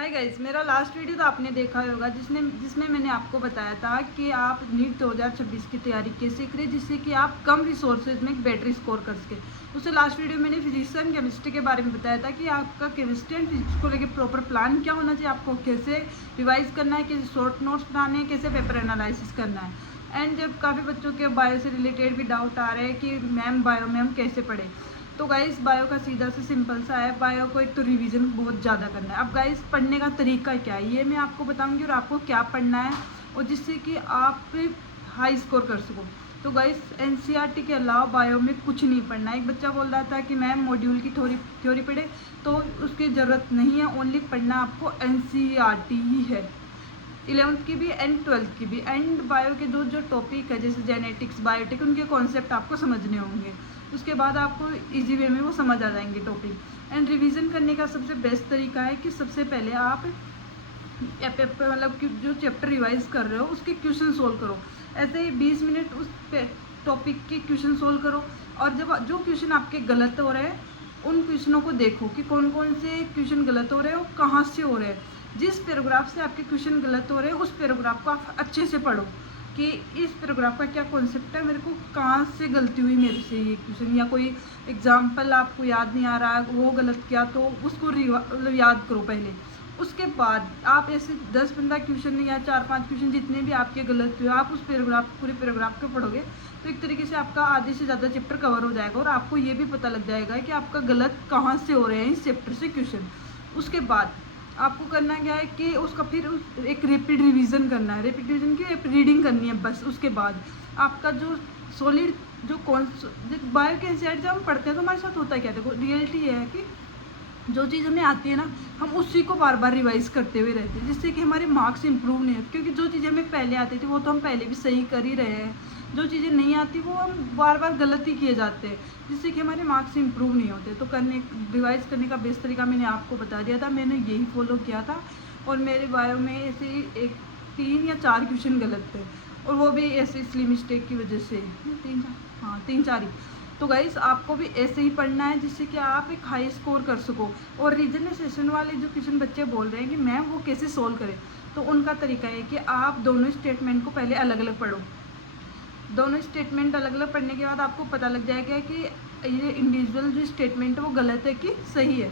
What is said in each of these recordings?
Hi guys, मेरा last video तो आपने देखा ही होगा जिसमें मैंने आपको बताया था कि आप नीट 2026 की तैयारी कैसे करें जिससे कि आप कम रिसोर्सेज में बेटर स्कोर कर सके। उससे लास्ट वीडियो में मैंने फिजिक्स एंड केमिस्ट्री के बारे में बताया था कि आपका केमिस्ट्री एंड फिजिक्स को लेकर प्रॉपर प्लान क्या होना चाहिए, आपको कैसे रिवाइज करना है, कैसे शॉर्ट नोट्स बनाने हैं, कैसे पेपर एनालिसिस करना है। एंड जब काफ़ी बच्चों के बायो से रिलेटेड भी डाउट आ रहे हैं कि मैम बायो में हम कैसे पढ़ें, तो गाइस बायो का सीधा से सिंपल सा है। बायो को एक तो रिवीजन बहुत ज़्यादा करना है। अब गाइस पढ़ने का तरीका क्या है ये मैं आपको बताऊंगी और आपको क्या पढ़ना है और जिससे कि आप हाई स्कोर कर सको। तो गाइस एनसीईआरटी के अलावा बायो में कुछ नहीं पढ़ना है। एक बच्चा बोल रहा था कि मैम मॉड्यूल की थ्योरी पढ़े, तो उसकी ज़रूरत नहीं है। ओनली पढ़ना आपको एनसीईआरटी ही है, 11th की भी एंड 12th की भी। एंड बायो के जो जो टॉपिक है जैसे जेनेटिक्स, बायोटेक, उनके कॉन्सेप्ट आपको समझने होंगे। उसके बाद आपको इजी वे में वो समझ आ जाएंगे टॉपिक। एंड रिवीजन करने का सबसे बेस्ट तरीका है कि सबसे पहले आप मतलब कि जो चैप्टर रिवाइज कर रहे हो उसके क्वेश्चन सोल्व करो। ऐसे ही 20 मिनट उस टॉपिक के क्वेश्चन सोल्व करो। और जब जो क्वेश्चन आपके गलत हो रहे हैं उन क्वेश्चनों को देखो कि कौन कौन से क्वेश्चन गलत हो रहे हैं और कहाँ से हो रहे हैं। जिस पैराग्राफ से आपके क्वेश्चन गलत हो रहे हैं उस पैराग्राफ को आप अच्छे से पढ़ो कि इस पैराग्राफ का क्या कॉन्सेप्ट है, मेरे को कहाँ से गलती हुई मेरे से ये क्वेश्चन, या कोई एग्जाम्पल आपको याद नहीं आ रहा है वो गलत किया तो उसको मतलब याद करो पहले। उसके बाद आप ऐसे 10-15 क्वेश्चन या 4-5 क्वेश्चन जितने भी आपके गलत हुए आप उस पैराग्राफ पूरे पैराग्राफ को पढ़ोगे तो एक तरीके से आपका आधे से ज़्यादा चैप्टर कवर हो जाएगा और आपको ये भी पता लग जाएगा कि आपका गलत कहाँ से हो रहे हैं इस चैप्टर से क्वेश्चन। उसके बाद आपको करना क्या है कि उसका फिर एक रैपिड रिवीजन करना है। रैपिड रिवीजन की रीडिंग करनी है बस। उसके बाद आपका जो सॉलिड जो बायो के एनसीईआरटी जब हम पढ़ते हैं तो हमारे साथ होता है क्या, देखो रियलिटी ये है कि जो चीज़ हमें आती है ना हम उसी को बार बार रिवाइज करते हुए रहते हैं जिससे कि हमारे मार्क्स इंप्रूव नहीं होते। क्योंकि जो चीज़ें हमें पहले आती थी वो तो हम पहले भी सही कर ही रहे हैं, जो चीज़ें नहीं आती वो हम बार बार गलत ही किए जाते हैं जिससे कि हमारे मार्क्स इंप्रूव नहीं होते। तो रिवाइज करने का बेस्ट तरीका मैंने आपको बता दिया था, मैंने यही फॉलो किया था और मेरे बायो में ऐसे एक 3 या 4 क्वेश्चन गलत थे और वो भी ऐसे इसलिए मिस्टेक की वजह से 3-4 ही। तो गाइस आपको भी ऐसे ही पढ़ना है जिससे कि आप एक हाई स्कोर कर सको। और रीजनल सेशन वाले जो क्वेश्चन बच्चे बोल रहे हैं कि मैम वो कैसे सोल्व करें, तो उनका तरीका है कि आप दोनों स्टेटमेंट को पहले अलग अलग पढ़ो। दोनों स्टेटमेंट अलग अलग पढ़ने के बाद आपको पता लग जाएगा कि ये इंडिविजुअल जो स्टेटमेंट है वो गलत है कि सही है।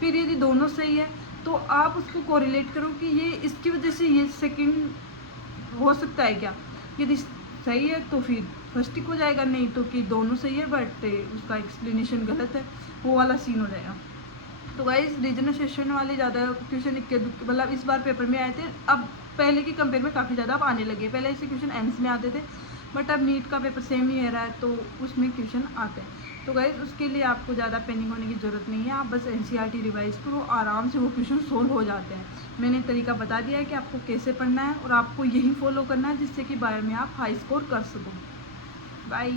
फिर यदि दोनों सही है तो आप उसको कोरिलेट करो कि ये इसकी वजह से ये सेकंड हो सकता है क्या। यदि सही है तो फिर फर्स्ट टिक हो जाएगा, नहीं तो कि दोनों सही है बट उसका एक्सप्लेनेशन गलत है, वो वाला सीन हो जाएगा। तो गाइस रीजनल सेशन वाले ज़्यादा क्वेश्चन इक्के दुक्के मतलब इस बार पेपर में आए थे। अब पहले के कंपेयर में काफ़ी ज़्यादा अब आने लगे। पहले ऐसे क्वेश्चन एंड्स में आते थे बट अब नीट का पेपर सेम ही है रहा है तो उसमें क्वेश्चन आते हैं। तो गाइस उसके लिए आपको ज़्यादा पैनिक होने की ज़रूरत नहीं है, आप बस एनसीईआरटी रिवाइज करो, आराम से वो क्वेश्चन सोल्व हो जाते हैं। मैंने तरीका बता दिया है कि आपको कैसे पढ़ना है और आपको यही फॉलो करना है जिससे कि बायो में आप हाई स्कोर कर सको। बाय।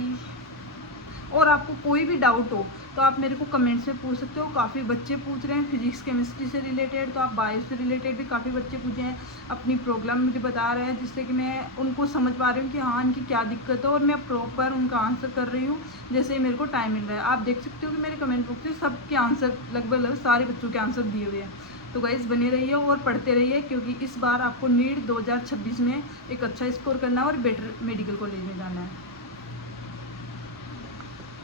और आपको कोई भी डाउट हो तो आप मेरे को कमेंट्स में पूछ सकते हो। काफ़ी बच्चे पूछ रहे हैं फिजिक्स केमिस्ट्री से रिलेटेड, तो आप बायो से रिलेटेड भी काफ़ी बच्चे पूछे हैं, अपनी प्रॉब्लम मुझे बता रहे हैं जिससे कि मैं उनको समझ पा रही हूँ कि हाँ इनकी क्या दिक्कत है और मैं प्रॉपर उनका आंसर कर रही हूँ जैसे मेरे को टाइम मिल रहा है। आप देख सकते हो कि मेरे कमेंट बॉक्स में सबके आंसर लगभग सारे बच्चों के आंसर दिए हुए हैं। तो गाइस बने रहिए और पढ़ते रहिए क्योंकि इस बार आपको नीट 2026 में एक अच्छा स्कोर करना है और बेटर मेडिकल कॉलेज में जाना है।